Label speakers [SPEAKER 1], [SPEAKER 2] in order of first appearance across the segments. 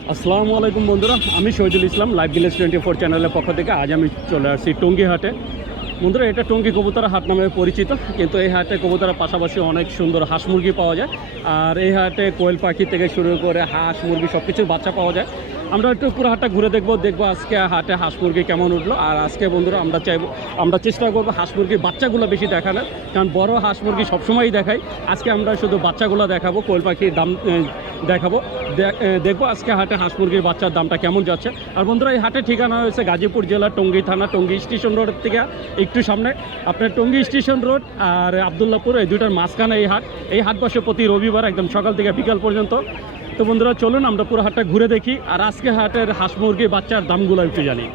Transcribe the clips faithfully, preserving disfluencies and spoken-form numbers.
[SPEAKER 1] আসসালামু আলাইকুম বন্ধুরা, আমি Shahidul Islam live village twenty four চ্যানেলের পক্ষ থেকে আজ আমি চলে আসছি টঙ্গী হাটে। বন্ধুরা, এটা টঙ্গী কবুতর হাট নামে পরিচিত, কিন্তু এই হাটে কবুতরের পাশাপাশি অনেক সুন্দর হাঁস মুরগি পাওয়া যায়। আর এই হাটে কোয়েল পাখি থেকে শুরু করে হাঁস মুরগি সব কিছুর বাচ্চা পাওয়া যায়। আমরা একটু পুরো হাটটা ঘুরে দেখবো দেখবো আজকে হাটে হাঁস মুরগি কেমন উঠলো। আর আজকে বন্ধুরা আমরা চাইবো আমরা চেষ্টা করবো হাঁস মুরগির বাচ্চাগুলো বেশি দেখানোর, কারণ বড় হাঁস মুরগি সবসময়ই দেখাই। আজকে আমরা শুধু বাচ্চাগুলো দেখাবো, কোয়েল পাখির দাম দেখাবো, দেখবো আজকে হাটে হাঁস মুরগির বাচ্চার দামটা কেমন যাচ্ছে। আর বন্ধুরা, এই হাটের ঠিকানা হয়েছে গাজীপুর জেলার টঙ্গী থানা, টঙ্গী স্টেশন রোডের থেকে একটু সামনে আপনার টঙ্গী স্টেশন রোড আর আবদুল্লাপুর, এই দুইটার মাঝখানে এই হাট। এই হাট বসে প্রতি রবিবার একদম সকাল থেকে বিকাল পর্যন্ত। তো বন্ধুরা চলুন আমরা পুরো হাটটা ঘুরে দেখি, আর আজকে হাটের হাঁস মুরগির বাচ্চার দামগুলো একটু জানি।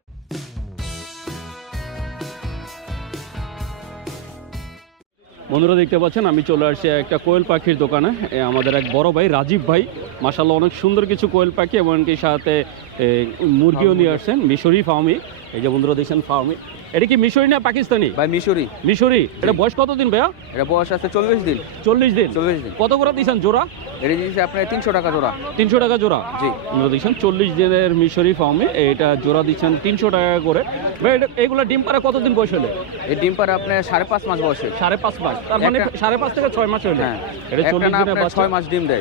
[SPEAKER 1] বন্ধুরা দেখতে পাচ্ছেন আমি চলে আসছি একটা কোয়েল পাখির দোকানে। আমাদের এক বড় ভাই রাজীব ভাই মাশাআল্লাহ অনেক সুন্দর কিছু কোয়েল পাখি এমনকি সাথে মুরগিও নিয়ে আসছেন, মিশরি ফার্মি। এই যে বন্ধুরা দেখছেন ফার্মি, এটা কি মিশরি না পাকিস্তানি?
[SPEAKER 2] ভাই মিশরি।
[SPEAKER 1] মিশরি। এটা বয়স কতদিন ভাইয়া?
[SPEAKER 2] এটা বয়স আছে চল্লিশ দিন।
[SPEAKER 1] চল্লিশ দিন
[SPEAKER 2] চল্লিশ দিন।
[SPEAKER 1] কত করে দিয়েছেন জোড়া?
[SPEAKER 2] এটা দিয়েছে আপনার তিনশো টাকা জোড়া।
[SPEAKER 1] তিনশো টাকা জোড়া?
[SPEAKER 2] জি।
[SPEAKER 1] আপনারা দিচ্ছেন চল্লিশ দিনের মিশরি ফার্মে, এটা জোড়া দিচ্ছেন তিনশো টাকা করে। ভাই এগুলো ডিম পাড়া কতদিন বয়স হলে?
[SPEAKER 2] এই ডিম পাড়া আপনার সাড়ে পাঁচ মাস বয়সে।
[SPEAKER 1] সাড়ে পাঁচ মাস, তার মানে সাড়ে পাঁচ থেকে ছয় মাস হলে।
[SPEAKER 2] হ্যাঁ,
[SPEAKER 1] এটা চল্লিশ দিনের বাচ্চা,
[SPEAKER 2] ছয় মাস ডিম দেয়।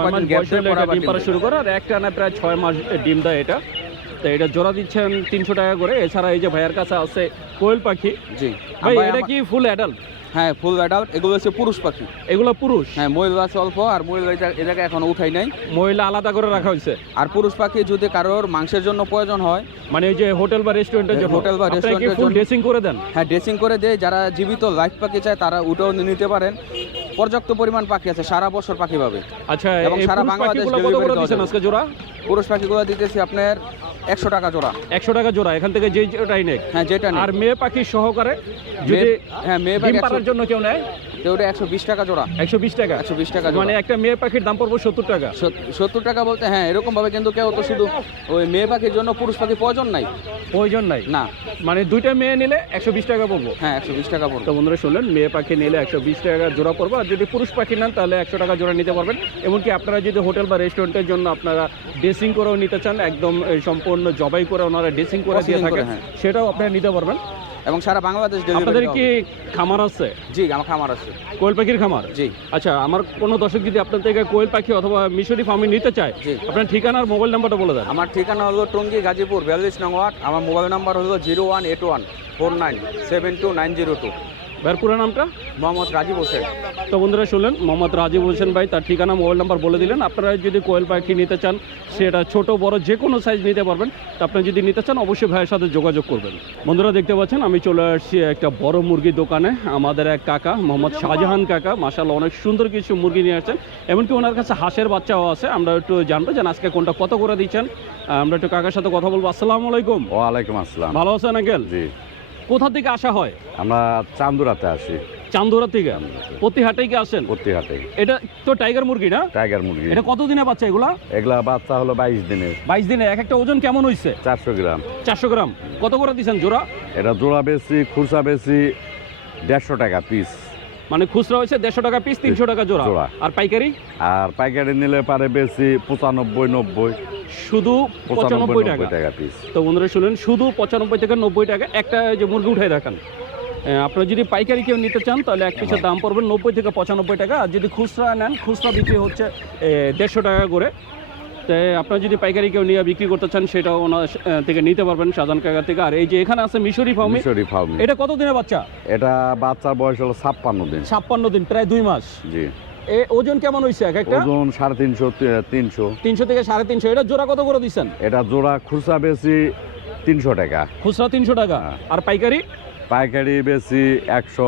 [SPEAKER 1] ডিম পাড়া শুরু করে আর একটা না প্রায় ছয় মাস ডিম দেয় এটা। তো এটা জোড়া দিচ্ছেন তিনশো টাকা করে। এছাড়া এই যে ভাইয়ের কাছে আছে কোয়েল পাখি।
[SPEAKER 2] জি
[SPEAKER 1] ভাই, এটা কি ফুল অ্যাডাল্ট?
[SPEAKER 2] হ্যাঁ, ফুল অ্যাডাল্ট। এগুলো হচ্ছে পুরুষ পাখি।
[SPEAKER 1] এগুলো পুরুষ?
[SPEAKER 2] হ্যাঁ, মহিলা আছে অল্প, আর মহিলা এ জায়গায় এখনো উঠাই নাই,
[SPEAKER 1] মহিলা আলাদা করে রাখা হয়েছে।
[SPEAKER 2] আর পুরুষ পাখি যদি কারোর মাংসের জন্য প্রয়োজন হয়,
[SPEAKER 1] মানে এই যে হোটেল বা রেস্টুরেন্টের জন্য,
[SPEAKER 2] হোটেল বা রেস্টুরেন্টের জন্য
[SPEAKER 1] ড্রেসিং করে দেন?
[SPEAKER 2] হ্যাঁ, ড্রেসিং করে দেয়। যারা জীবিত লাইফ পাখি চায় তারা উঠেও নিতে পারেন। পর্যাপ্ত পরিমাণ পাখি আছে, সারা বছর পাখি পাবে।
[SPEAKER 1] আচ্ছা,
[SPEAKER 2] এবং সারা বাংলাদেশ
[SPEAKER 1] আজকে জোড়া
[SPEAKER 2] পুরুষ পাখিগুলো দিতেছি আপনার একশো টাকা জোড়া।
[SPEAKER 1] একশো টাকা জোড়া এখান থেকে যে যেটাই নেই?
[SPEAKER 2] হ্যাঁ, যেটা নেই।
[SPEAKER 1] আর মেয়ে পাখি সহকারে যদি
[SPEAKER 2] হ্যাঁ মেয়ে
[SPEAKER 1] ডিম পাড়ার জন্য কেউ নেয়,
[SPEAKER 2] ওটা একশো বিশ টাকা জোড়া।
[SPEAKER 1] একশো বিশ টাকা?
[SPEAKER 2] একশো বিশ টাকা।
[SPEAKER 1] মানে একটা মেয়ে পাখির দাম পড়বো সত্তর টাকা?
[SPEAKER 2] সত্তর টাকা বলতে হ্যাঁ এরকম ভাবে, কিন্তু কেউ তো শুধু ওই মেয়ে পাখির জন্য পুরুষ পাখি প্রয়োজন নাই।
[SPEAKER 1] প্রয়োজন নাই
[SPEAKER 2] না,
[SPEAKER 1] মানে দুইটা মেয়ে নিলে একশো বিশ টাকা পড়বো?
[SPEAKER 2] হ্যাঁ, একশো বিশ টাকা পড়বো।
[SPEAKER 1] তো বন্ধুরা শুনলেন, মেয়ে পাখি নিলে একশো বিশ টাকা জোড়া পড়বো, আর যদি পুরুষ পাখি নেন তাহলে একশো টাকা জোড়া নিতে পারবেন। এমনকি আপনারা যদি হোটেল বা রেস্টুরেন্টের জন্য আপনারা ড্রেসিং করেও নিতে চান, একদম সম্পূর্ণ জবাই করে ওনারা ড্রেসিং করে দিয়ে থাকেন, সেটাও আপনারা নিতে পারবেন।
[SPEAKER 2] এবং সারা বাংলাদেশ।
[SPEAKER 1] আপনাদের কি খামার আছে?
[SPEAKER 2] জি, আমার খামার আছে,
[SPEAKER 1] কোয়েল পাখির খামার।
[SPEAKER 2] জি।
[SPEAKER 1] আচ্ছা, আমার কোনো দর্শক যদি আপনার থেকে কোয়েল পাখি অথবা মিশরি ফার্মিং নিতে চায়, আপনার ঠিকানা আর মোবাইল নাম্বারটা বলে দেন।
[SPEAKER 2] আমার ঠিকানা হলো টঙ্গী গাজীপুর বিয়াল্লিশ নং ওয়ার্ড। আমার মোবাইল নাম্বার হলো zero one eight one four nine seven two nine zero two.
[SPEAKER 1] ভাইয়ের পুরো নামটা?
[SPEAKER 2] মোহাম্মদ রাজীব হোসেন।
[SPEAKER 1] তো বন্ধুরা শুনলেন, মোহাম্মদ রাজীব হোসেন ভাই তার ঠিকানা মোবাইল নাম্বার বলে দিলেন। আপনারা যদি কোয়েল পাখি নিতে চান, সেটা ছোট বড় যে কোনো সাইজ নিতে পারবেন। তো আপনারা যদি নিতে চান অবশ্যই ভাইয়ের সাথে যোগাযোগ করবেন। বন্ধুরা দেখতে পাচ্ছেন আমি চলে আসছি একটা বড় মুরগির দোকানে। আমাদের এক কাকা মোহাম্মদ শাহজাহান কাকা মাশাআল্লাহ অনেক সুন্দর কিছু মুরগি নিয়ে আসছেন, এমনকি ওনার কাছে হাঁসের বাচ্চাও আছে। আমরা একটু জানবো যে আজকে কোনটা কত করে দিচ্ছেন। আমরা একটু কাকার সাথে কথা বলবো। আসসালামু আলাইকুম।
[SPEAKER 3] ওয়ালাইকুম আসসালাম।
[SPEAKER 1] ভালো আছেন আঙ্কেল?
[SPEAKER 3] জি।
[SPEAKER 1] কোথা থেকে আসা হয়?
[SPEAKER 3] আমরা চান্দুরাতে আসি।
[SPEAKER 1] চান্দুরা থেকে? প্রতি হাটেই কি আসেন?
[SPEAKER 3] প্রতি হাটে।
[SPEAKER 1] এটা তো টাইগার মুরগি না?
[SPEAKER 3] টাইগার মুরগি।
[SPEAKER 1] এটা কত দিনে বাচ্চা এগুলা?
[SPEAKER 3] এগুলা বাচ্চা হলো বাইশ দিনের।
[SPEAKER 1] বাইশ দিনে। এক একটা ওজন কেমন হয়েছে?
[SPEAKER 3] চারশো গ্রাম।
[SPEAKER 1] চারশো গ্রাম। কত করে দিচ্ছেন জোড়া?
[SPEAKER 3] এটা জোড়া বেশি, খুচরা বেশি দেড়শো টাকা পিস।
[SPEAKER 1] মানে খুচরা হয়েছে দেড়শো টাকা পিস, তিনশো টাকা জোড়া। আর পাইকারি?
[SPEAKER 3] আর পাইকারি নিলে পারে বেশি পঁচানব্বই নব্বই।
[SPEAKER 1] শুধু পঁচানব্বই টাকা
[SPEAKER 3] পিস।
[SPEAKER 1] তো বন্ধুরা শুনলেন, শুধু পঁচানব্বই থেকে নব্বই টাকা একটা যে মুরগি উঠাই রাখেন। আপনারা যদি পাইকারি কেউ নিতে চান তাহলে এক পিসের দাম পড়বে নব্বই থেকে পঁচানব্বই টাকা। আর যদি খুচরা নেন, খুচরা বিক্রি হচ্ছে দেড়শো টাকা করে। তো আপনারা যদি পাইকারি কেউ নিয়ে বিক্রি করতে চান সেটাও ওনার থেকে নিতে পারবেন, শাহজাহান কাকা থেকে। আর এই যে এখানে আছে মিশরি ফার্মি।
[SPEAKER 3] মিশরি ফার্মি।
[SPEAKER 1] এটা কত দিনের বাচ্চা?
[SPEAKER 3] এটা বাচ্চার বয়স হলো ছাপ্পান্ন দিন।
[SPEAKER 1] ছাপ্পান্ন দিন, প্রায় দুই মাস।
[SPEAKER 3] জি।
[SPEAKER 1] ওজন কেমন হয়েছে এক একটা?
[SPEAKER 3] ওজন সাড়ে তিনশো তিনশো
[SPEAKER 1] তিনশো থেকে সাড়ে তিনশো। এটা জোড়া কত করে দিচ্ছেন?
[SPEAKER 3] এটা জোড়া খুচরা বেশি তিনশো টাকা।
[SPEAKER 1] খুচরা তিনশো টাকা। আর পাইকারি?
[SPEAKER 3] পাইকারি বেশি একশো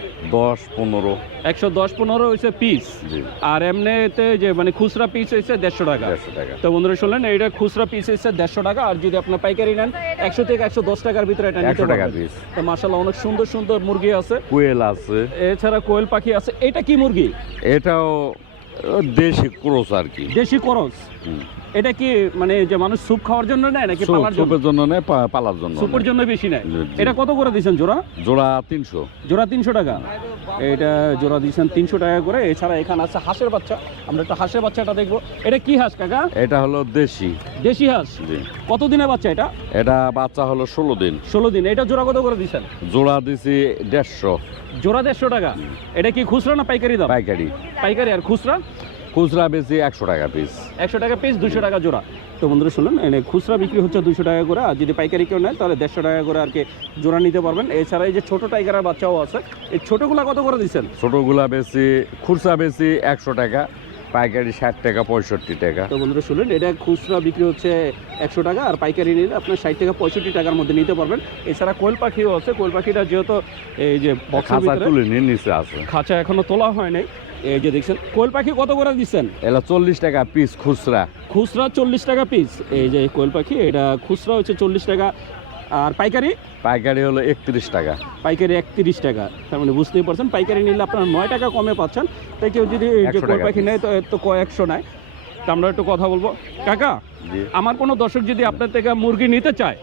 [SPEAKER 3] দশ পনেরো।
[SPEAKER 1] একশো দশ পনেরো হয়েছে পিস। আর এমনিতে যে মানে খুচরা পিস হয়েছে দেড়শো টাকা। তো বন্ধুরা শুনলেন, এইটা খুচরা পিস হয়েছে দেড়শো টাকা। আর যদি আপনার পাইকারি নেন একশো থেকে একশো দশ টাকার ভিতরে এটা নিতে পারবেন। তো মাশাআল্লাহ অনেক সুন্দর সুন্দর মুরগি আছে,
[SPEAKER 3] কোয়েল আছে,
[SPEAKER 1] এছাড়া কোয়েল পাখি আছে। এটা কি মুরগি?
[SPEAKER 3] এটাও দেশি ক্রস আর কি।
[SPEAKER 1] দেশি ক্রস। এটা কি মানে যে মানুষ স্যুপ খাওয়ার জন্য নেয় নাকি পালার জন্য?
[SPEAKER 3] স্যুপের জন্য নেয়, পালার জন্য।
[SPEAKER 1] স্যুপের জন্য বেশি নেয়। এটা কত করে দিচ্ছেন জোড়া?
[SPEAKER 3] জোড়া তিনশো।
[SPEAKER 1] জোড়া তিনশো টাকা। এটা জোড়া দিয়েছেন তিনশো টাকা করে। এছাড়া এখানে আছে হাঁসের বাচ্চা, আমরা একটা হাঁসের বাচ্চাটা দেখবো। এটা কি হাঁস কাকা?
[SPEAKER 3] এটা হলো দেশি।
[SPEAKER 1] দেশি হাঁস।
[SPEAKER 3] জি।
[SPEAKER 1] কত দিনের বাচ্চা এটা?
[SPEAKER 3] এটা বাচ্চা হলো ষোলো দিন।
[SPEAKER 1] ষোলো দিন। এটা জোড়া কত করে দিচ্ছেন?
[SPEAKER 3] জোড়া দিছি দেড়শো।
[SPEAKER 1] জোড়া দেড়শো টাকা। এটা কি খুচরা না পাইকারি দাম?
[SPEAKER 3] পাইকারি।
[SPEAKER 1] পাইকারি। আর খুচরা?
[SPEAKER 3] খুচরা বেশি একশো টাকা পিস।
[SPEAKER 1] একশো টাকা পিস, দুশো টাকা জোড়া। তো বন্ধুরা শুনলেন, এনে খুচরা বিক্রি হচ্ছে দুশো টাকা করে, আর যদি পাইকারি কেউ নেয় তাহলে দেড়শো টাকা করে আর কি জোড়া নিতে পারবেন। এছাড়া এই যে ছোটো টাইগারের বাচ্চাও আছে, এই ছোটোগুলা কত করে দিচ্ছেন?
[SPEAKER 3] ছোটোগুলা বেশি, খুচরা বেশি একশো টাকা, পাইকারি ষাট টাকা পঁয়ষট্টি টাকা।
[SPEAKER 1] তো বন্ধুরা শুনলেন, এটা খুচরা বিক্রি হচ্ছে একশো টাকা, আর পাইকারি নিলে আপনার ষাট টাকা পঁয়ষট্টি টাকার মধ্যে নিতে পারবেন। এছাড়া কোয়েল পাখিও আছে। কোয়েল পাখিটা যেহেতু এই যে
[SPEAKER 3] খাঁচা তুলে নিয়ে নিচে আছে,
[SPEAKER 1] খাঁচা এখনো তোলা হয় নাই। এই যে দেখছেন কোয়েল পাখি কত করে দিচ্ছেন?
[SPEAKER 3] এলা চল্লিশ টাকা পিস খুচরা।
[SPEAKER 1] খুচরা চল্লিশ টাকা পিস। এই যে কোয়েল পাখি, এটা খুচরা হচ্ছে চল্লিশ টাকা, আর পাইকারি?
[SPEAKER 3] পাইকারি হলো একত্রিশ টাকা।
[SPEAKER 1] পাইকারি একত্রিশ টাকা। তার মানে বুঝতেই পারছেন, পাইকারি নিলে আপনারা নয় টাকা কমে পাচ্ছেন। তাই কেউ যদি এই যে কোয়েল পাখি নেয় তো এর তো কয়েকশো নেয়। তা আমরা একটু কথা বলবো। কাকা, আমার কোনো দর্শক যদি আপনার থেকে মুরগি নিতে চায়,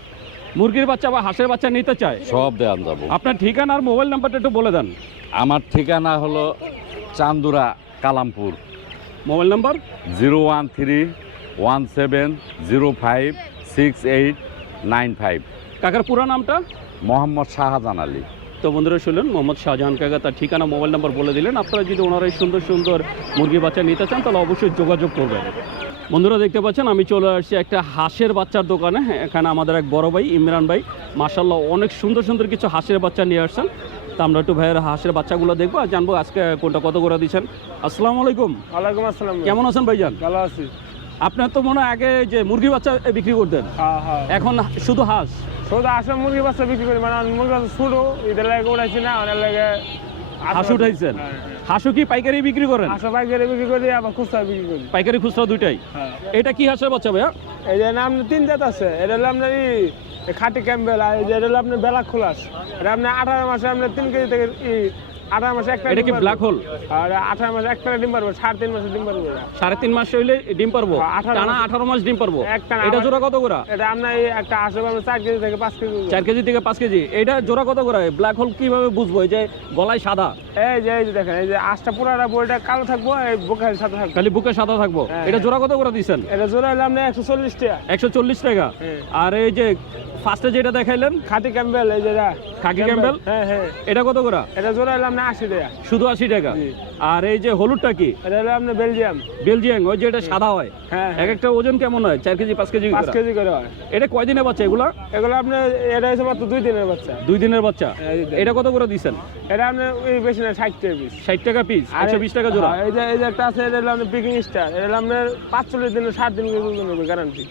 [SPEAKER 1] মুরগির বাচ্চা বা হাঁসের বাচ্চা নিতে চায়,
[SPEAKER 3] সব দেওয়া যাবো।
[SPEAKER 1] আপনার ঠিকানা আর মোবাইল নাম্বারটা একটু বলে দেন।
[SPEAKER 3] আমার ঠিকানা হলো Chandura, Kalampur.
[SPEAKER 1] Mobile number?
[SPEAKER 3] Zero one three one seven zero five six eight nine five.
[SPEAKER 1] কাকার পুরো নামটা?
[SPEAKER 3] মোহাম্মদ শাহজাহান আলী।
[SPEAKER 1] তো বন্ধুরা শুনলেন, মোহাম্মদ শাহজাহান কাকা তার ঠিকানা, মোবাইল নাম্বার বলে দিলেন। আপনারা যদি ওনারা এই সুন্দর সুন্দর মুরগি বাচ্চা নিতে চান তাহলে অবশ্যই যোগাযোগ করবেন। বন্ধুরা দেখতে পাচ্ছেন, আমি চলে আসছি একটা হাঁসের বাচ্চার দোকানে। এখানে আমাদের এক বড় ভাই ইমরান ভাই মাশাআল্লাহ অনেক সুন্দর সুন্দর কিছু হাঁসের বাচ্চা নিয়ে আসছেন। তা আমরা একটু ভাইয়ের হাঁসের বাচ্চাগুলো দেখবো আর জানবো আজকে কোনটা কত করে দিচ্ছেন। আসসালামু আলাইকুম।
[SPEAKER 4] ওয়ালাইকুম আসসালাম।
[SPEAKER 1] কেমন আছেন ভাইজান?
[SPEAKER 4] ভালো আছি।
[SPEAKER 1] আপনার তো মনে হয় আগে যে মুরগি বাচ্চা বিক্রি করতেন,
[SPEAKER 4] হ্যাঁ হ্যাঁ।
[SPEAKER 1] এখন শুধু হাঁস?
[SPEAKER 4] শুধু আসলে মুরগি বাচ্চা বিক্রি করি, মানে আমি মুরগি বাচ্চা ছোটো এদের লাগে উঠাইছি না, ওদের লাগে
[SPEAKER 1] হাঁস উঠাইছেন। হাঁসও কি পাইকারি বিক্রি করেন?
[SPEAKER 4] হাঁস পাইকারি বিক্রি করি, আবার খুচরা বিক্রি করি।
[SPEAKER 1] পাইকারি খুচরা দুইটাই?
[SPEAKER 4] হ্যাঁ।
[SPEAKER 1] এটা কি হাঁসের বাচ্চা ভাইয়া?
[SPEAKER 4] এই যে নাম তিন জাত আছে। এটা হলো আপনার ই খাটি ক্যাম্বেল, আর এই যে এটা হলো আপনার বেলা খোলাস। এটা আপনার আঠারো মাসে আপনার তিন কেজি থেকে ই আঠারো মাসে একটা।
[SPEAKER 1] এটা কি ব্ল্যাক হোল?
[SPEAKER 4] আর আঠারো মাসে একটা ডিম পারবো, সাড়ে তিন মাসে ডিম পারবো।
[SPEAKER 1] সাড়ে তিন মাস হইলে ডিম পারবো?
[SPEAKER 4] আঠারো
[SPEAKER 1] টানা আঠারো মাস ডিম পারবো?
[SPEAKER 4] একটানা।
[SPEAKER 1] এটা জোড়া কত করে?
[SPEAKER 4] এটা আপনার এই একটা আসবে আপনার চার কেজি থেকে পাঁচ কেজি।
[SPEAKER 1] চার কেজি থেকে পাঁচ কেজি। এটা জোড়া কত করে? ব্ল্যাক হোল কিভাবে বুঝবো? এই যে গলায় সাদা,
[SPEAKER 4] এই যে এই যে দেখেন, এই যে আঁশটা পুরাটা বইটা কালো থাকবো, এই বুকের সাথে থাকবো,
[SPEAKER 1] খালি বুকে সাদা থাকবো।
[SPEAKER 4] হ্যাঁ।
[SPEAKER 1] এটা জোড়া কত করে দিচ্ছেন?
[SPEAKER 4] এটা জোড়া হলো আপনার একশো চল্লিশ টাকা।
[SPEAKER 1] একশো চল্লিশ টাকা।
[SPEAKER 4] হ্যাঁ।
[SPEAKER 1] আর এই যে ফার্স্টে যেটা দেখাইলেন
[SPEAKER 4] খাটি ক্যাম্বেল, এই যে
[SPEAKER 1] খাকি ক্যাম্বেল,
[SPEAKER 4] হ্যাঁ হ্যাঁ,
[SPEAKER 1] এটা কত করে?
[SPEAKER 4] এটা জোড়া হলো আপনার আশি টাকা।
[SPEAKER 1] শুধু আশি টাকা?
[SPEAKER 4] জি।
[SPEAKER 1] আর এই যে হলুদটা কি?
[SPEAKER 4] এটা হলো আপনার বেলজিয়াম।
[SPEAKER 1] বেলজিয়াম, ওই যে এটা সাদা হয়,
[SPEAKER 4] হ্যাঁ
[SPEAKER 1] এক একটা ওজন কেমন হয়? চার কেজি পাঁচ কেজি
[SPEAKER 4] পাঁচ
[SPEAKER 1] করে?
[SPEAKER 4] কেজি করে হয়।
[SPEAKER 1] এটা কয়দিনের বাচ্চা এগুলা?
[SPEAKER 4] এগুলো আপনার এটা হচ্ছে মাত্র দুই দিনের বাচ্চা।
[SPEAKER 1] দুই দিনের বাচ্চা।
[SPEAKER 4] এই যে দেখেন।
[SPEAKER 1] এটা কত করে দিচ্ছেন?
[SPEAKER 4] এটা আপনার ওই বেশি না, ষাট টাকা পিস।
[SPEAKER 1] ষাট টাকা পিস, একশো বিশ টাকা জোড়া।
[SPEAKER 4] এই যে এই যে একটা আছে, এটা হলো আপনার পিকিং স্টার। এটা হলো আপনার পাঁচচল্লিশ দিনের ষাট দিন কেজি ওজন হবে গ্যারান্টি।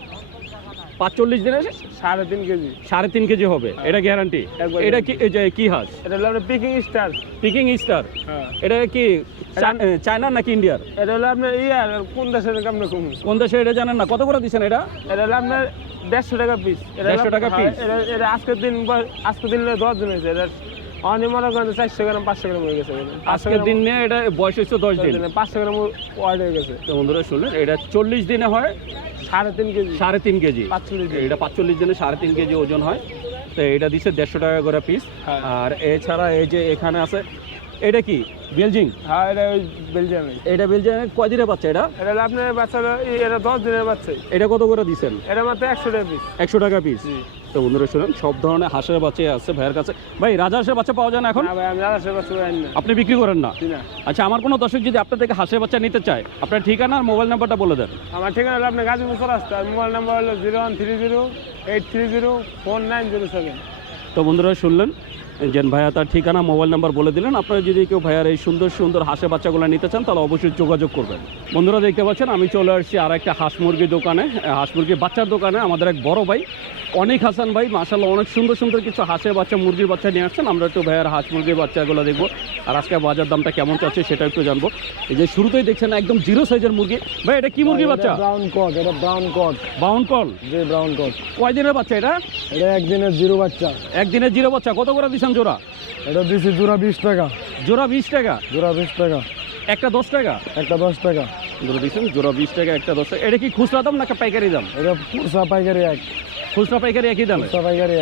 [SPEAKER 1] পাঁচচল্লিশ দিনে
[SPEAKER 4] সাড়ে তিন কেজি।
[SPEAKER 1] সাড়ে তিন কেজি হবে, এটা গ্যারান্টি।
[SPEAKER 4] একবার
[SPEAKER 1] এটা কি এই যে কি হাঁস?
[SPEAKER 4] এটা হলো আপনার পিকিং স্টার।
[SPEAKER 1] Peking star.
[SPEAKER 4] হ্যাঁ।
[SPEAKER 1] এটা কি চা- এ, চায়নার নাকি ইন্ডিয়ার?
[SPEAKER 4] এটা হলো আপনার ইয়ার কোন দেশের আপনি কম।
[SPEAKER 1] কোন দেশে এটা জানেন না? কত করে দিচ্ছেন এটা?
[SPEAKER 4] এটা হলো আপনার দেড়শো টাকা পিস।
[SPEAKER 1] দেড়শো টাকা piece?
[SPEAKER 4] এটা আজকের দিন বা- আজকের দিন দশ দিন হয়েছে। এটা অনেক মনে করেন চারশো গ্রাম পাঁচশো গ্রাম হয়ে গেছে।
[SPEAKER 1] আজকের দিন নিয়ে এটা বয়স হচ্ছে দশ দিন।
[SPEAKER 4] পাঁচশো গ্রাম ওয়ার্ড হয়ে গেছে।
[SPEAKER 1] তো বন্ধুরা শুনলেন, এটা চল্লিশ দিনে হয়
[SPEAKER 4] সাড়ে তিন কেজি।
[SPEAKER 1] সাড়ে তিন কেজি।
[SPEAKER 4] পাঁচচল্লিশ দিন।
[SPEAKER 1] এটা পাঁচচল্লিশ দিনে সাড়ে তিন কেজি ওজন হয়। তো এটা দিচ্ছে দেড়শো টাকা করে পিস।
[SPEAKER 4] হ্যাঁ।
[SPEAKER 1] আর এছাড়া এই যে এখানে আছে, এটা কি বেলজিং?
[SPEAKER 4] হ্যাঁ, এটা ওই বেলজিয়ামে।
[SPEAKER 1] এটা বেলজিয়ামের কয় দিনের বাচ্চা এটা?
[SPEAKER 4] এটা হলো আপনার বাচ্চা হলো ই- এটা দশ দিনের বাচ্চা।
[SPEAKER 1] এটা কত করে দিচ্ছেন?
[SPEAKER 4] এটা মাত্র একশো টাকা পিস।
[SPEAKER 1] একশো টাকা পিস। তো বন্ধুরা শুনুন, সব ধরনের হাঁসের বাচ্চা আছে ভাইয়ের কাছে। ভাই রাজা হাঁসের বাচ্চা পাওয়া যায় না এখন?
[SPEAKER 4] না ভাই, আমি আড়াইশো বাচ্চা আনি না।
[SPEAKER 1] আপনি বিক্রি করেন না?
[SPEAKER 4] জি না।
[SPEAKER 1] আচ্ছা, আমার কোনো দর্শক যদি আপনার থেকে হাঁসের বাচ্চা নিতে চায়, আপনার ঠিকানা আর মোবাইল নাম্বারটা বলে দেন।
[SPEAKER 4] আমার ঠিকানা হলো আপনার গাজীপুর চৌরাস্তা। মোবাইল নাম্বার হলো zero one three zero eight three zero four nine zero seven.
[SPEAKER 1] তো বন্ধুরা শুনলেন, যেন ভাইয়া তার ঠিকানা মোবাইল নাম্বার বলে দিলেন। আপনারা যদি কেউ ভাইয়ার এই সুন্দর সুন্দর হাঁসের বাচ্চাগুলো নিতে চান তাহলে অবশ্যই যোগাযোগ করবেন। বন্ধুরা দেখতে পাচ্ছেন, আমি চলে আসছি আর একটা হাঁস মুরগির দোকানে, হাঁস মুরগির বাচ্চার দোকানে। আমাদের এক বড় ভাই অনেক হাসান ভাই মাশাআল্লাহ অনেক সুন্দর সুন্দর কিছু হাঁসের বাচ্চা মুরগির বাচ্চা নিয়ে আসছেন। আমরা একটু ভাইয়ার হাঁস মুরগির বাচ্চাগুলো দেখবো আর আজকে বাজার দামটা কেমন চাচ্ছে সেটা একটু জানবো। এই যে শুরুতেই দেখছেন একদম জিরো সাইজের মুরগি। ভাই এটা কি মুরগির বাচ্চা?
[SPEAKER 4] ব্রাউন কট। এটা ব্রাউন কট।
[SPEAKER 1] বাউন কল?
[SPEAKER 4] জি, ব্রাউন কট।
[SPEAKER 1] কয় দিনের বাচ্চা এটা?
[SPEAKER 4] এটা একদিনের জিরো বাচ্চা।
[SPEAKER 1] একদিনের জিরো বাচ্চা। কত করে দিচ্ছেন জোড়া?
[SPEAKER 4] এটা দিছি জোড়া বিশ টাকা।
[SPEAKER 1] জোড়া বিশ টাকা?
[SPEAKER 4] জোড়া বিশ টাকা।
[SPEAKER 1] একটা দশ টাকা?
[SPEAKER 4] একটা দশ টাকা।
[SPEAKER 1] জোড়া দিচ্ছেন জোড়া বিশ টাকা, একটা দশ টাকা। এটা কি খুচরা দাম নাকি পাইকারি দাম?
[SPEAKER 4] এটা খুচরা পাইকারি এক।
[SPEAKER 1] খুচরা পাইকারি একই দামে?
[SPEAKER 4] খুচরা পাইকারি এক।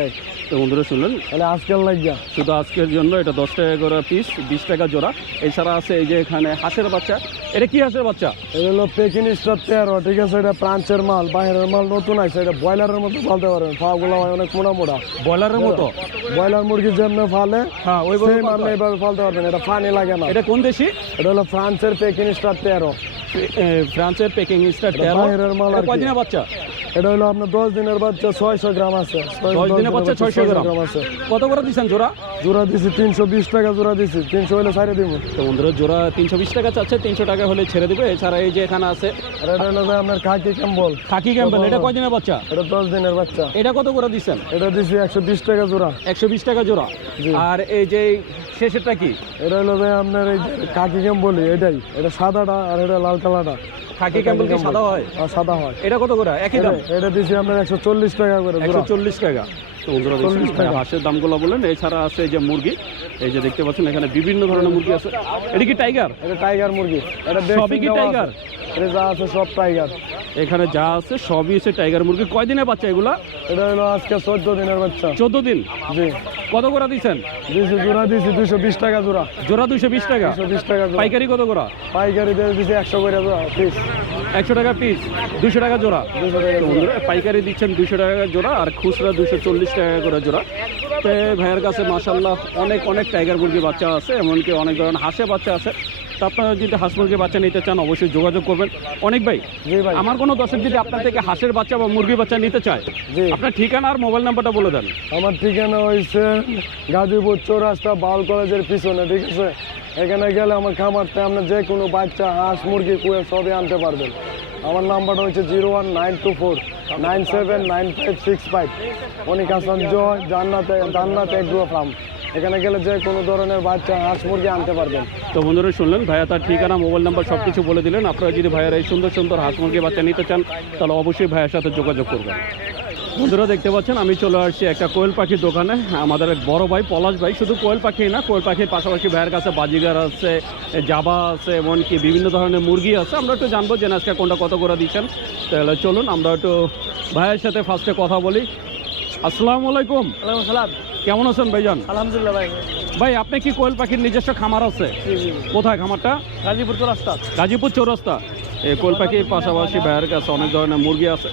[SPEAKER 1] তো বন্ধুরা শুনলেন,
[SPEAKER 4] তাহলে আজকাল লাগিয়া
[SPEAKER 1] শুধু আজকের জন্য এটা দশ টাকা করে পিস, বিশ টাকা জোড়া। এছাড়া আছে এই যে এখানে হাঁসের বাচ্চা। এটা কি হাঁসের বাচ্চা?
[SPEAKER 4] এটা হলো পেকিং স্টার তেরো, ঠিক আছে? এটা ফ্রান্সের মাল, বাইরের মাল নতুন আছে। এটা ব্রয়লারের মতো ফালতে পারেন, পাগুলো হয় অনেক মোটা মোটা,
[SPEAKER 1] ব্রয়লারের মতো।
[SPEAKER 4] ব্রয়লার মুরগি যেমনি ফালে
[SPEAKER 1] হ্যাঁ, ওইভাবে
[SPEAKER 4] সেই মাল এইভাবে ফালতে পারবেন, এটা পানি লাগে না।
[SPEAKER 1] এটা কোন দেশি?
[SPEAKER 4] এটা হলো ফ্রান্সের পেকিং স্টার তেরো,
[SPEAKER 1] এ, ফ্রান্সের পেকিং স্টার
[SPEAKER 4] এটা
[SPEAKER 1] তেরো।
[SPEAKER 4] বাইরের মাল আর
[SPEAKER 1] এটা
[SPEAKER 4] কি।
[SPEAKER 1] কয়দিনের বাচ্চা?
[SPEAKER 4] এটা হলো আপনার দশ দিনের বাচ্চা, ছয়শো গ্রাম আছে। ছয়-
[SPEAKER 1] দশ দিনের বাচ্চা ছয়শো গ্রাম
[SPEAKER 4] আছে।
[SPEAKER 1] কত করে দিচ্ছেন জোড়া?
[SPEAKER 4] জোড়া দিছি তিনশো বিশ টাকা জোড়া দিছি, তিনশো হলে ছাড়ে দিব।
[SPEAKER 1] তো বন্ধুরা জোড়া তিনশো বিশ টাকা চাচ্ছে, তিনশো টাকা হলে ছেড়ে দিবে। এছাড়া এই যে এখানে আছে
[SPEAKER 4] আর এটা হলো যে আপনার খাকি ক্যাম্বল,
[SPEAKER 1] খাকি ক্যাম্পেল। এটা কয়দিনের বাচ্চা?
[SPEAKER 4] এটা দশ দিনের বাচ্চা।
[SPEAKER 1] এটা কত করে দিচ্ছেন?
[SPEAKER 4] এটা দিছি একশো বিশ টাকা জোড়া।
[SPEAKER 1] একশো বিশ টাকা জোড়া।
[SPEAKER 4] জি।
[SPEAKER 1] আর এই যে শেষেরটা কি?
[SPEAKER 4] এটা হলো যে আপনার এই কাকি ক্যাম্বল, এটাই। এটা সাদাটা আর এটা লাল কালারটা।
[SPEAKER 1] খাকি ক্যাম্পেল কি সাদা হয়?
[SPEAKER 4] আর সাদা হয়।
[SPEAKER 1] এটা কত করে? একই দাম,
[SPEAKER 4] এটা- এটা দিছি আপনার একশো চল্লিশ টাকা করে
[SPEAKER 1] একশো
[SPEAKER 4] জোড়া।
[SPEAKER 1] চল্লিশ টাকা। তো বন্ধুরা দেখছেন,
[SPEAKER 4] চল্লিশ টাকা।
[SPEAKER 1] হাঁসের দামগুলো বলেন। এছাড়া আছে এই যে মুরগি, এই যে দেখতে পাচ্ছেন এখানে বিভিন্ন ধরনের মুরগি আছে। এটা কি টাইগার?
[SPEAKER 4] এটা টাইগার মুরগি, এটা
[SPEAKER 1] সবই কি টাইগার?
[SPEAKER 4] এটা যা আছে সব টাইগার।
[SPEAKER 1] এখানে যা আছে সবই হচ্ছে টাইগার মুরগি। কয়দিনের বাচ্চা এগুলা?
[SPEAKER 4] এটা হলো আজকে চোদ্দ দিনের বাচ্চা।
[SPEAKER 1] চোদ্দ দিন।
[SPEAKER 4] জি।
[SPEAKER 1] কত করে দিচ্ছেন?
[SPEAKER 4] দিছি জোড়া দিছি দুইশো বিশ টাকা জোড়া।
[SPEAKER 1] জোড়া দুইশো বিশ টাকা।
[SPEAKER 4] দুইশো বিশ টাকা জোড়া।
[SPEAKER 1] পাইকারি কত করে?
[SPEAKER 4] পাইকারি দিয়ে দিছি একশো করে জোড়া পিস।
[SPEAKER 1] একশো টাকা পিস, দুশো টাকা জোড়া।
[SPEAKER 4] দুশো টাকা
[SPEAKER 1] তো বন্ধুরা পাইকারি দিচ্ছেন দুশো টাকা জোড়া, আর খুচরা দুশো চল্লিশ টাকা করে জোড়া। তো ভাইয়ের কাছে মাশাল্লাহ অনেক অনেক টাইগার মুরগি বাচ্চা আছে, এমনকি অনেক ধরনের হাঁসের বাচ্চা আছে। তো আপনারা যদি হাঁস মুরগির বাচ্চা নিতে চান অবশ্যই যোগাযোগ করবেন। অনেক ভাই,
[SPEAKER 4] জি ভাই।
[SPEAKER 1] আমার কোনো দর্শক যদি আপনার থেকে হাঁসের বাচ্চা বা মুরগির বাচ্চা নিতে চায়,
[SPEAKER 4] জি।
[SPEAKER 1] আপনার ঠিকানা আর মোবাইল নাম্বারটা বলে দেন।
[SPEAKER 4] আমার ঠিকানা হয়েছে গাজীপুর চৌরাস্তা বাউল কলেজের পিছনে, ঠিক আছে? এখানে গেলে আমার খামারতে আপনার যে কোনো বাচ্চা হাঁস মুরগি কুয়ে সবই আনতে পারবেন। আমার নাম্বারটা হচ্ছে zero one nine two four nine seven nine five six five. Anik Hasan Joy, জান্নাতে জান্নাত এগ্রো ফার্ম। এখানে গেলে যে কোনো ধরনের বাচ্চা হাঁস মুরগি আনতে পারবেন।
[SPEAKER 1] তো বন্ধুরা শুনলেন, ভাইয়া তার ঠিকানা, মোবাইল নাম্বার সব কিছু বলে দিলেন। আপনারা যদি ভাইয়ার এই সুন্দর সুন্দর হাঁস মুরগি বাচ্চা নিতে চান তাহলে অবশ্যই ভাইয়ের সাথে যোগাযোগ করবেন। বন্ধুরা দেখতে পাচ্ছেন আমি চলে আসছি একটা কোয়েল পাখির দোকানে। আমাদের এক বড় ভাই পলাশ ভাই শুধু কোয়েল পাখি না, কোয়েল পাখির পাশাপাশি ভাইয়ের কাছে বাজিগার আছে, জাবা আছে, এমনকি বিভিন্ন ধরনের মুরগি আছে। আমরা একটু জানবো যে আজকে কোনটা কত করে দিচ্ছেন। তাহলে চলুন আমরা একটু ভাইয়ের সাথে ফার্স্টে কথা বলি। আসসালামু আলাইকুম।
[SPEAKER 4] ওয়ালাইকুম সালাম।
[SPEAKER 1] কেমন আছেন ভাইজান?
[SPEAKER 4] আলহামদুলিল্লাহ ভাই।
[SPEAKER 1] ভাই আপনি কি কোয়েল পাখির নিজস্ব খামার আছে? কোথায় খামারটা?
[SPEAKER 4] গাজীপুর চৌরাস্তা।
[SPEAKER 1] গাজীপুর চৌরাস্তা। এই কোয়েল পাখির পাশাপাশি ভাইয়ের কাছে অনেক ধরনের মুরগি আছে।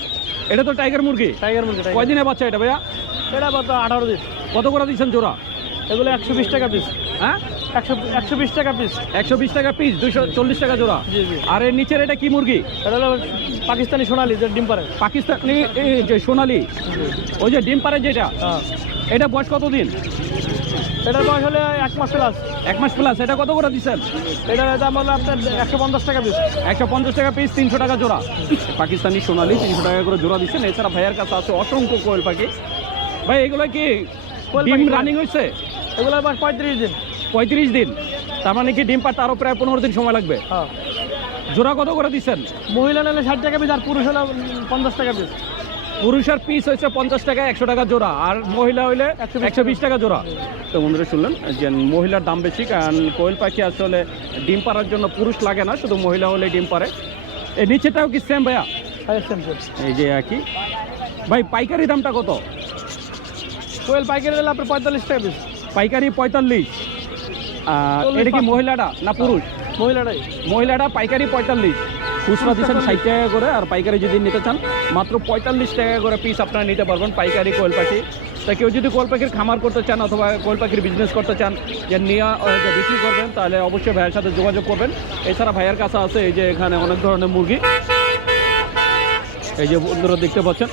[SPEAKER 1] এটা তো টাইগার মুরগি।
[SPEAKER 4] টাইগার মুরগি।
[SPEAKER 1] কয়দিনে বাচ্চা এটা ভাইয়া?
[SPEAKER 4] এটা কত? আঠারো দিন।
[SPEAKER 1] কত করে দিচ্ছেন জোড়া?
[SPEAKER 4] এগুলো একশো বিশ টাকা পিস।
[SPEAKER 1] হ্যাঁ,
[SPEAKER 4] একশো একশো বিশ টাকা পিস।
[SPEAKER 1] একশো বিশ টাকা পিস, দুইশো চল্লিশ টাকা জোড়া।
[SPEAKER 4] জি জি।
[SPEAKER 1] আর এর নিচের এটা কি মুরগি?
[SPEAKER 4] এটা হলো পাকিস্তানি সোনালি, যে ডিম পারে।
[SPEAKER 1] পাকিস্তানি এই যে সোনালি, ওই যে ডিম পারে যেটা,
[SPEAKER 4] হ্যাঁ।
[SPEAKER 1] এটা বয়স কত দিন?
[SPEAKER 4] এটার বয়স হলে এক মাস প্লাস।
[SPEAKER 1] এক মাস প্লাস। এটা কত করে দিচ্ছেন?
[SPEAKER 4] এটার দাম হলো আপনার একশো পঞ্চাশ টাকা পিস।
[SPEAKER 1] একশো পঞ্চাশ টাকা পিস, তিনশো টাকা জোড়া। পাকিস্তানি সোনালি তিনশো টাকা করে জোড়া দিচ্ছেন। এছাড়া ভাইয়ের কাছে আছে অসংখ্য কোয়েল পাখি। ভাই এগুলো কি
[SPEAKER 4] কোয়েল
[SPEAKER 1] ডিম
[SPEAKER 4] পাখি
[SPEAKER 1] রানিং হয়েছে?
[SPEAKER 4] এগুলোর বয়স পঁয়ত্রিশ দিন।
[SPEAKER 1] পঁয়ত্রিশ দিন, তার মানে কি ডিম পাতে আরও প্রায় পনেরো দিন সময় লাগবে।
[SPEAKER 4] হ্যাঁ।
[SPEAKER 1] জোড়া কত করে দিচ্ছেন?
[SPEAKER 4] মহিলা নিলে ষাট টাকা পিস, আর পুরুষ হলে পঞ্চাশ টাকা পিস।
[SPEAKER 1] পুরুষের পিস হচ্ছে পঞ্চাশ টাকা, একশো টাকা জোড়া। আর মহিলা হইলে একশো বিশ টাকা জোড়া। তো বন্ধুরা শুনলেন যে মহিলার দাম বেশি, কারণ কোয়েল পাখি আসলে ডিম পাড়ার জন্য পুরুষ লাগে না, শুধু মহিলা হলে ডিম পারে। এই নিচেটাও কি সেম ভাইয়া? এই যে একই। ভাই পাইকারি দামটা কত?
[SPEAKER 4] কোয়েল পাইকারি দিলে আপনার পঁয়তাল্লিশ টাকা পিস।
[SPEAKER 1] পাইকারি পঁয়তাল্লিশ। আর এটা কি মহিলাটা না পুরুষ?
[SPEAKER 4] মহিলাটাই।
[SPEAKER 1] মহিলাটা পাইকারি পঁয়তাল্লিশ, খুচরা দিচ্ছেন ষাট টাকা করে। আর পাইকারি যদি নিতে চান মাত্র পঁয়তাল্লিশ টাকা করে পিস আপনারা নিতে পারবেন পাইকারি কোয়েল পাখি। তা কেউ যদি কোয়েল পাখির খামার করতে চান অথবা কোয়েল পাখির বিজনেস করতে চান, যে নিয়ে যে বিক্রি করবেন, তাহলে অবশ্যই ভাইয়ের সাথে যোগাযোগ করবেন। এছাড়া ভাইয়ের কাছে আছে এই যে এখানে অনেক ধরনের মুরগি, এই যে বন্ধুরা দেখতে পাচ্ছেন।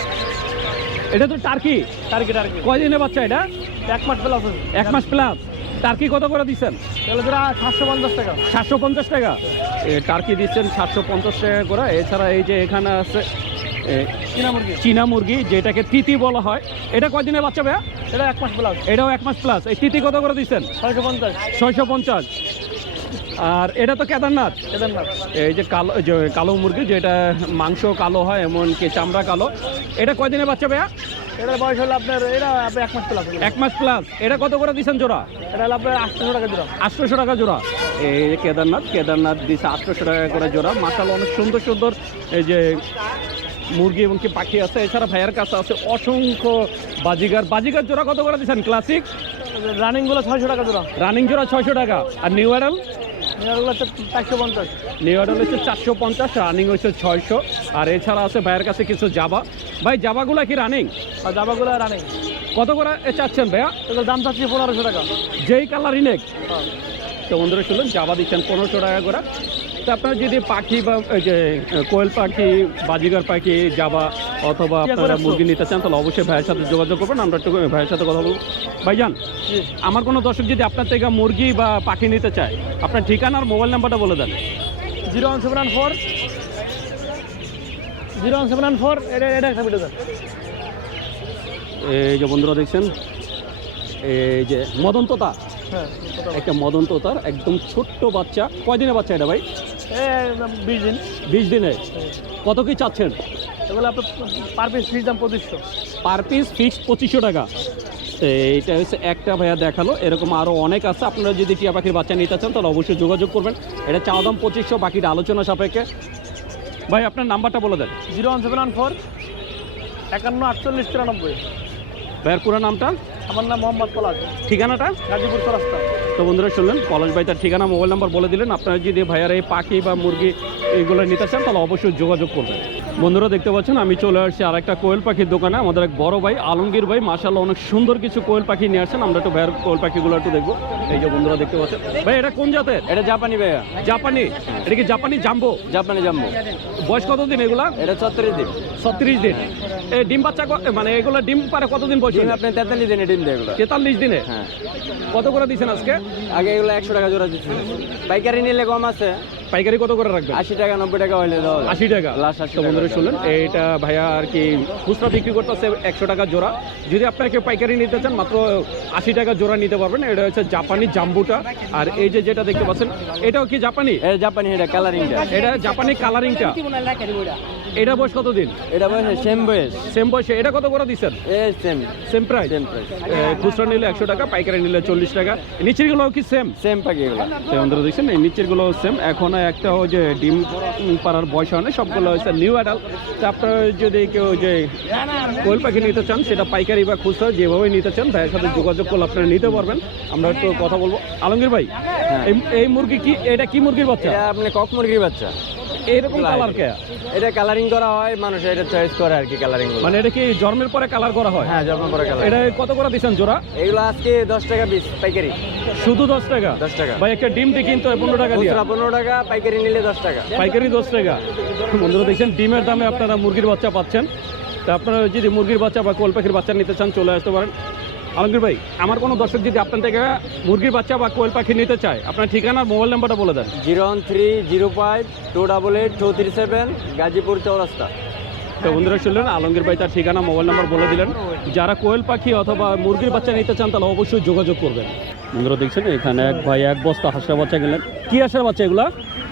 [SPEAKER 1] এটা তো টার্কি।
[SPEAKER 4] Turkey turkey.
[SPEAKER 1] কয়দিনে বাচ্চা এটা?
[SPEAKER 4] এক মাস প্লাস।
[SPEAKER 1] এক মাস প্লাস। টার্কি কত করে দিচ্ছেন?
[SPEAKER 4] তাহলে ধরো সাতশো পঞ্চাশ টাকা।
[SPEAKER 1] সাতশো পঞ্চাশ টাকা এ টার্কি দিচ্ছেন সাতশো পঞ্চাশ টাকা করে। এছাড়া এই যে এখানে আছে
[SPEAKER 4] চীনা মুরগি।
[SPEAKER 1] চীনা মুরগি, যেটাকে তিতি বলা হয়। এটা কয়দিনে বাচ্চা ভাইয়া?
[SPEAKER 4] এটা এক মাস প্লাস।
[SPEAKER 1] এটাও এক মাস প্লাস। এই তিতি কত করে দিচ্ছেন?
[SPEAKER 4] ছয়শো পঞ্চাশ।
[SPEAKER 1] ছয়শো পঞ্চাশ। আর এটা তো কেদারনাথ।
[SPEAKER 4] কেদারনাথ।
[SPEAKER 1] এই যে কালো, যে কালো মুরগি, যেটা মাংস কালো হয় এমনকি চামড়া কালো। এটা কয়দিনে বাচ্চা ভাইয়া?
[SPEAKER 4] এটার বয়স হলো আপনার, এটা আপনার এক মাস প্লাস।
[SPEAKER 1] এক মাস প্লাস। এটা কত করে দিচ্ছেন জোড়া?
[SPEAKER 4] এটা হলো আপনার আটশোশো টাকা জোড়া।
[SPEAKER 1] আটশোশো টাকা জোড়া। এই যে কেদারনাথ, কেদারনাথ দিচ্ছে আটশোশো টাকা করে জোড়া। মাশাআল্লাহ অনেক সুন্দর সুন্দর এই যে মুরগি এবং কি পাখি আছে। এছাড়া ভাইয়ার কাছে আছে অসংখ্য বাজিগার। বাজিগার জোড়া কত করে দিচ্ছেন? ক্লাসিক
[SPEAKER 4] রানিংগুলো ছয়শো টাকা জোড়া,
[SPEAKER 1] রানিং জোড়া ছয়শো টাকা। আর নিউ অ্যাডাল
[SPEAKER 4] এগুলো হচ্ছে চারশো পঞ্চাশ।
[SPEAKER 1] নিউ অ্যাডাল হচ্ছে চারশো পঞ্চাশ, রানিং হচ্ছে ছয়শো। আর এছাড়া আছে ভাইয়ের কাছে কিছু জাবা। ভাই জাবাগুলা কি রানিং?
[SPEAKER 4] আর জামাগুলো রানিং
[SPEAKER 1] কত করে এ চাচ্ছেন ভাইয়া?
[SPEAKER 4] এগুলো দাম চাচ্ছি পনেরোশো টাকা।
[SPEAKER 1] যেই কালারই নেক। তো বন্ধুরা শুনলেন জাবা দিচ্ছেন পনেরোশো টাকা করে। তো আপনারা যদি পাখি বা এই যে কোয়েল পাখি, বাজিগার পাখি, জাবা অথবা আপনারা মুরগি নিতে চান তাহলে অবশ্যই ভাইয়ের সাথে যোগাযোগ করবেন। আমরা একটু ভাইয়ের সাথে কথা বলবো। ভাইজান, আমার কোনো দর্শক যদি আপনার থেকে মুরগি বা পাখি নিতে চায়, আপনার ঠিকানা আর মোবাইল নাম্বারটা বলে দেন।
[SPEAKER 4] Zero one seven one four zero one seven one four এটা এটা একটা ভিডিও দেন।
[SPEAKER 1] এই যে বন্ধুরা দেখছেন, এই যে মদন তোতা,
[SPEAKER 4] হ্যাঁ
[SPEAKER 1] একটা মদন তোতার একদম ছোট্ট বাচ্চা। কয়দিনের বাচ্চা এটা ভাই?
[SPEAKER 4] বিশ দিন।
[SPEAKER 1] বিশ দিনে। কত কি চাচ্ছেন?
[SPEAKER 4] এগুলো আপনার পার পিস ফিস দাম পঁচিশশো।
[SPEAKER 1] পার পিস ফিক্সড পঁচিশশো টাকা। তো এইটা হচ্ছে একটা ভাইয়া দেখালো, এরকম আরও অনেক আছে। আপনারা যদি টিয়া পাখির বাচ্চা নিতে চান তাহলে অবশ্যই যোগাযোগ করবেন। এটা চাওয়া দাম পঁচিশশো, বাকিটা আলোচনা সাপেক্ষে। ভাই আপনার নাম্বারটা বলে দেন।
[SPEAKER 4] Zero one seven one four একান্ন আটচল্লিশ তিরানব্বই।
[SPEAKER 1] ভাইয়ের পুরো নামটা?
[SPEAKER 4] আমার নাম মোহাম্মদ পলাশ,
[SPEAKER 1] ঠিকানাটা?
[SPEAKER 4] গাজীপুর চৌরাস্তা।
[SPEAKER 1] তো বন্ধুরা শুনলেন, পলাশ ভাই তার ঠিকানা, মোবাইল নাম্বার বলে দিলেন। আপনারা যদি ভাইয়ার এই পাখি বা মুরগি এইগুলো নিতে চান তাহলে অবশ্যই যোগাযোগ করবেন। বন্ধুরা দেখতে পাচ্ছেন আমি চলে আসছি আর একটা কোয়েল পাখির দোকানে। আমাদের এক বড় ভাই আলমগীর ভাই মাশাআল্লাহ অনেক সুন্দর কিছু কোয়েল পাখি নিয়ে আসছেন। আমরা একটু ভাইয়ের কোয়েল পাখিগুলো একটু দেখবো। এই যে বন্ধুরা দেখতে পাচ্ছেন, ভাই এটা কোন জাতের?
[SPEAKER 2] এটা জাপানি ভাইয়া,
[SPEAKER 1] জাপানি। এটা কি জাপানি জাম্বো?
[SPEAKER 2] জাপানি জাম্বো।
[SPEAKER 1] বয়স কতদিন এগুলা?
[SPEAKER 2] এটা ছত্রিশ দিন।
[SPEAKER 1] ছত্রিশ দিন। এই ডিম বাচ্চা ক- মানে এগুলো ডিম পারে কতদিন বয়স?
[SPEAKER 2] ডিম আপনি তেতাল্লিশ দিনে ডিম দেয় এগুলো।
[SPEAKER 1] তেতাল্লিশ দিনে।
[SPEAKER 2] হ্যাঁ,
[SPEAKER 1] কত করে দিচ্ছেন আজকে?
[SPEAKER 2] আগে এগুলো একশো টাকা জোড়া দিচ্ছে, পাইকারি নিলে কম আছে,
[SPEAKER 1] পাইকারি কত করে রাখবেন?
[SPEAKER 2] আশি টাকা নব্বই টাকা হইলে দেওয়া যায়।
[SPEAKER 1] আশি টাকা।
[SPEAKER 2] লাস্ট আশি
[SPEAKER 1] তো
[SPEAKER 2] টাকা।
[SPEAKER 1] বন্ধুরা শুনলেন, এইটা ভাইয়া আর কি খুচরা বিক্রি করতেছে একশো টাকা জোড়া। যদি আপনারা কেউ পাইকারি নিতে চান মাত্র আশি টাকা জোড়া নিতে পারবেন। এটা হচ্ছে জাপানি জাম্বুটা। আর এই যে যেটা দেখতে পাচ্ছেন এটাও কি জাপানি?
[SPEAKER 2] এটা জাপানি, এটা কালারিংটা।
[SPEAKER 1] এটা জাপানি কালারিংটা। এটা বয়স কত দিন?
[SPEAKER 2] এটা বয়স সেম বয়স,
[SPEAKER 1] সেম বয়সে। এটা কত করে দিচ্ছেন?
[SPEAKER 2] এ same
[SPEAKER 1] same price.
[SPEAKER 2] Same price.
[SPEAKER 1] খুচরা নিলে একশো টাকা, পাইকারি নিলে চল্লিশ টাকা। নিচের গুলো কি সেম?
[SPEAKER 2] সেম পাখি এগুলো।
[SPEAKER 1] তো বন্ধুরা দেখছেন এই নিচের গুলো সেম। এখন একটা ওই যে ডিম পাড়ার বয়স হয় না, সবগুলো হচ্ছে নিউ অ্যাডাল। তো আপনারা যদি কেউ যে কোয়েল পাখি নিতে চান সেটা পাইকারি বা খুচরা যেভাবে নিতে চান ভাইয়ের সাথে যোগাযোগ করলে আপনারা নিতে পারবেন। আমরা একটু কথা বলবো। আলমগীর ভাই, এই- এই মুরগি কি, এটা কি মুরগির বাচ্চা?
[SPEAKER 2] এটা আপনি কক মুরগির বাচ্চা।
[SPEAKER 1] এইরকম কালার কে?
[SPEAKER 2] এটা কালারিং করা হয়, মানুষ এটা চয়েস করে আর কি কালারিং।
[SPEAKER 1] মানে এটা কি জন্মের পরে কালার করা হয়?
[SPEAKER 2] হ্যাঁ, জন্ম পরে কালার।
[SPEAKER 1] এটা কত করে দিচ্ছেন জোড়া?
[SPEAKER 2] এগুলো আজকে দশ টাকা পিস পাইকারি।
[SPEAKER 1] শুধু দশ টাকা?
[SPEAKER 2] দশ টাকা।
[SPEAKER 1] ভাই একটা ডিম দিয়ে কিন্তু পনেরো টাকা দিয়ে।
[SPEAKER 2] খুচরা পনেরো টাকা, পাইকারি নিলে দশ টাকা।
[SPEAKER 1] পাইকারি দশ টাকা। বন্ধুরা দেখছেন ডিমের দামে আপনারা মুরগির বাচ্চা পাচ্ছেন। তা আপনারা যদি মুরগির বাচ্চা বা কোয়েল পাখির বাচ্চা নিতে চান চলে আসতে পারেন। আলমগীর ভাই, আমার কোনো দর্শক যদি আপনার থেকে মুরগির বাচ্চা বা কোয়েল পাখি নিতে চায় আপনার ঠিকানা মোবাইল নাম্বারটা বলে দেন।
[SPEAKER 2] Zero one three zero five two double eight two three seven, Gazipur Chowrasta.
[SPEAKER 1] তো বন্ধুরা শুনলেন আলমগীর ভাই তার ঠিকানা মোবাইল নাম্বার বলে দিলেন। যারা কোয়েল পাখি অথবা মুরগির বাচ্চা নিতে চান তাহলে অবশ্যই যোগাযোগ করবেন। বন্ধুরা দেখছেন এখানে এক ভাই এক বস্তা হাঁসের বাচ্চা কিনলেন। কি হাঁসের বাচ্চা এগুলা?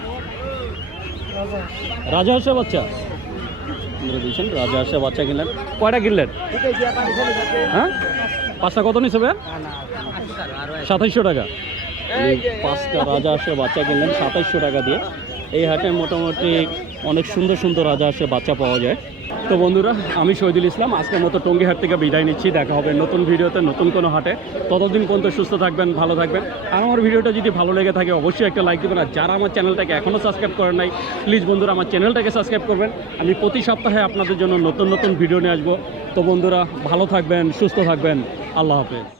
[SPEAKER 1] রাজা হাঁসের বাচ্চা। বন্ধুরা দেখছেন রাজা হাঁসের বাচ্চা কিনলেন। কয়টা কিনলেন? হ্যাঁ, পাঁচটা কত নিচ্ছে ভাই? সাতাইশশো টাকা। এই পাঁচটা রাজা হাঁসের বাচ্চা কিনলেন সাতাইশশো টাকা দিয়ে। এই হাটে মোটামুটি অনেক সুন্দর সুন্দর রাজা হাঁসের বাচ্চা পাওয়া যায়। তো বন্ধুরা, আমি শহীদুল ইসলাম আজকের মতো টঙ্গী হাট থেকে বিদায় নিচ্ছি। দেখা হবে নতুন ভিডিওতে নতুন কোনো হাটে। ততদিন পর্যন্ত সুস্থ থাকবেন, ভালো থাকবেন। আর আমার ভিডিওটা যদি ভালো লেগে থাকে অবশ্যই একটা লাইক দেবেন। আর যারা আমার চ্যানেলটাকে এখনও সাবস্ক্রাইব করেন নাই প্লিজ বন্ধুরা আমার চ্যানেলটাকে সাবস্ক্রাইব করবেন। আমি প্রতি সপ্তাহে আপনাদের জন্য নতুন নতুন ভিডিও নিয়ে আসবো। তো বন্ধুরা ভালো থাকবেন, সুস্থ থাকবেন। আল্লাহ হাফেজ।